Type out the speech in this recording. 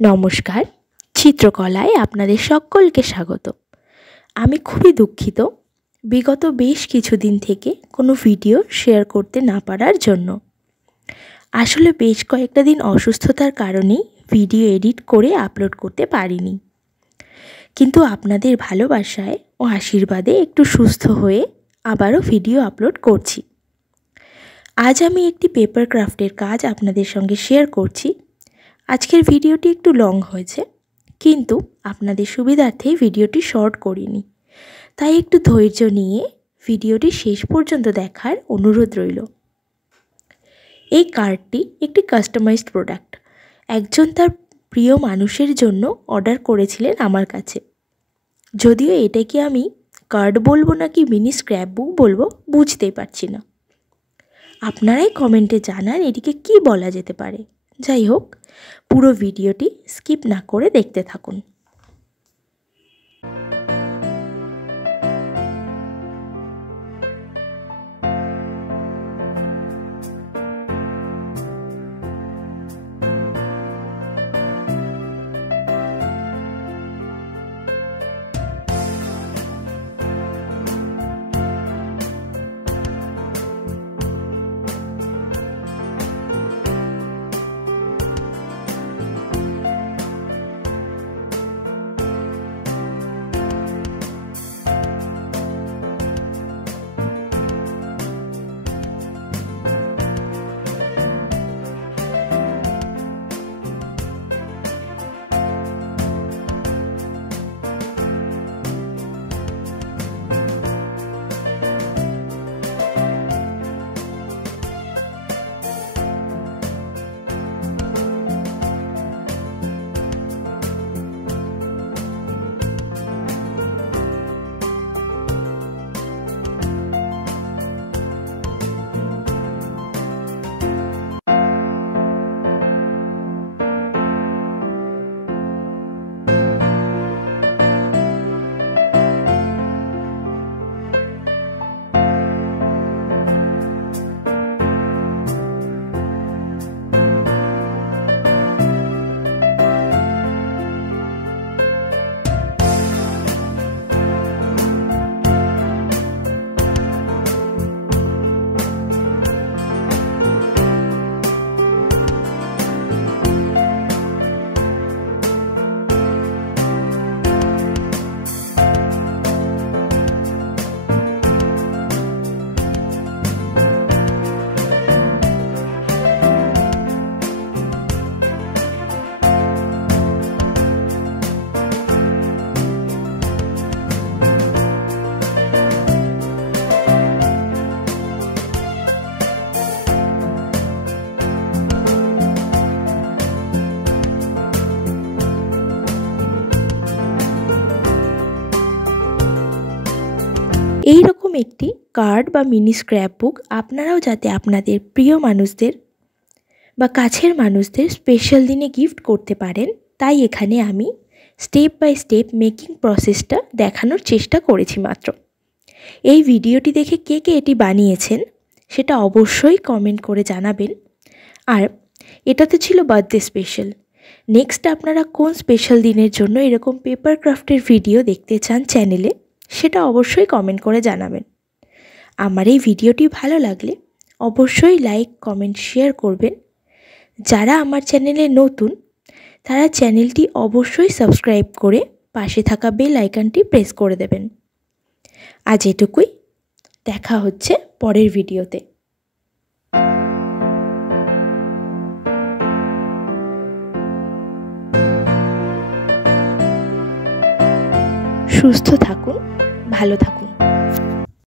নমস্কার, চিত্রকলায় আপনাদের সকলকে স্বাগত। আমি খুবই দুঃখিত বিগত বেশ কিছুদিন থেকে কোনো ভিডিও শেয়ার করতে না পারার জন্য। আসলে বেশ কয়েকটা দিন অসুস্থতার কারণেই ভিডিও এডিট করে আপলোড করতে পারিনি, কিন্তু আপনাদের ভালোবাসায় ও আশীর্বাদে একটু সুস্থ হয়ে আবারও ভিডিও আপলোড করছি। আজ আমি একটি পেপার ক্রাফটের কাজ আপনাদের সঙ্গে শেয়ার করছি। আজকের ভিডিওটি একটু লং হয়েছে, কিন্তু আপনাদের সুবিধার্থে ভিডিওটি শর্ট করিনি, তাই একটু ধৈর্য নিয়ে ভিডিওটি শেষ পর্যন্ত দেখার অনুরোধ রইল। এই কার্ডটি একটি কাস্টমাইজড প্রোডাক্ট। একজন তার প্রিয় মানুষের জন্য অর্ডার করেছিলেন আমার কাছে। যদিও এটাকে আমি কার্ড বলবো নাকি মিনি স্ক্র্যাপ বুক বলবো বুঝতেই পারছি না। আপনারাই কমেন্টে জানান এটিকে কি বলা যেতে পারে। যাই হোক, পুরো ভিডিওটি স্কিপ না করে দেখতে থাকুন। এই রকম একটি কার্ড বা মিনি স্ক্র্যাপ বুক আপনারাও যাতে আপনাদের প্রিয় মানুষদের বা কাছের মানুষদের স্পেশাল দিনে গিফট করতে পারেন, তাই এখানে আমি স্টেপ বাই স্টেপ মেকিং প্রসেসটা দেখানোর চেষ্টা করেছি মাত্র। এই ভিডিওটি দেখে কে কে এটি বানিয়েছেন সেটা অবশ্যই কমেন্ট করে জানাবেন। আর এটা তো ছিল বার্থডে স্পেশাল। নেক্সট আপনারা কোন স্পেশাল দিনের জন্য এরকম পেপার ক্রাফটের ভিডিও দেখতে চান চ্যানেলে, সেটা অবশ্যই কমেন্ট করে জানাবেন। আমার এই ভিডিওটি ভালো লাগলে অবশ্যই লাইক, কমেন্ট, শেয়ার করবেন। যারা আমার চ্যানেলে নতুন তারা চ্যানেলটি অবশ্যই সাবস্ক্রাইব করে পাশে থাকা বেল আইকনটি প্রেস করে দেবেন। আজ এটুকুই, দেখা হচ্ছে পরের ভিডিওতে। সুস্থ থাকুন, ভালো থাকুন।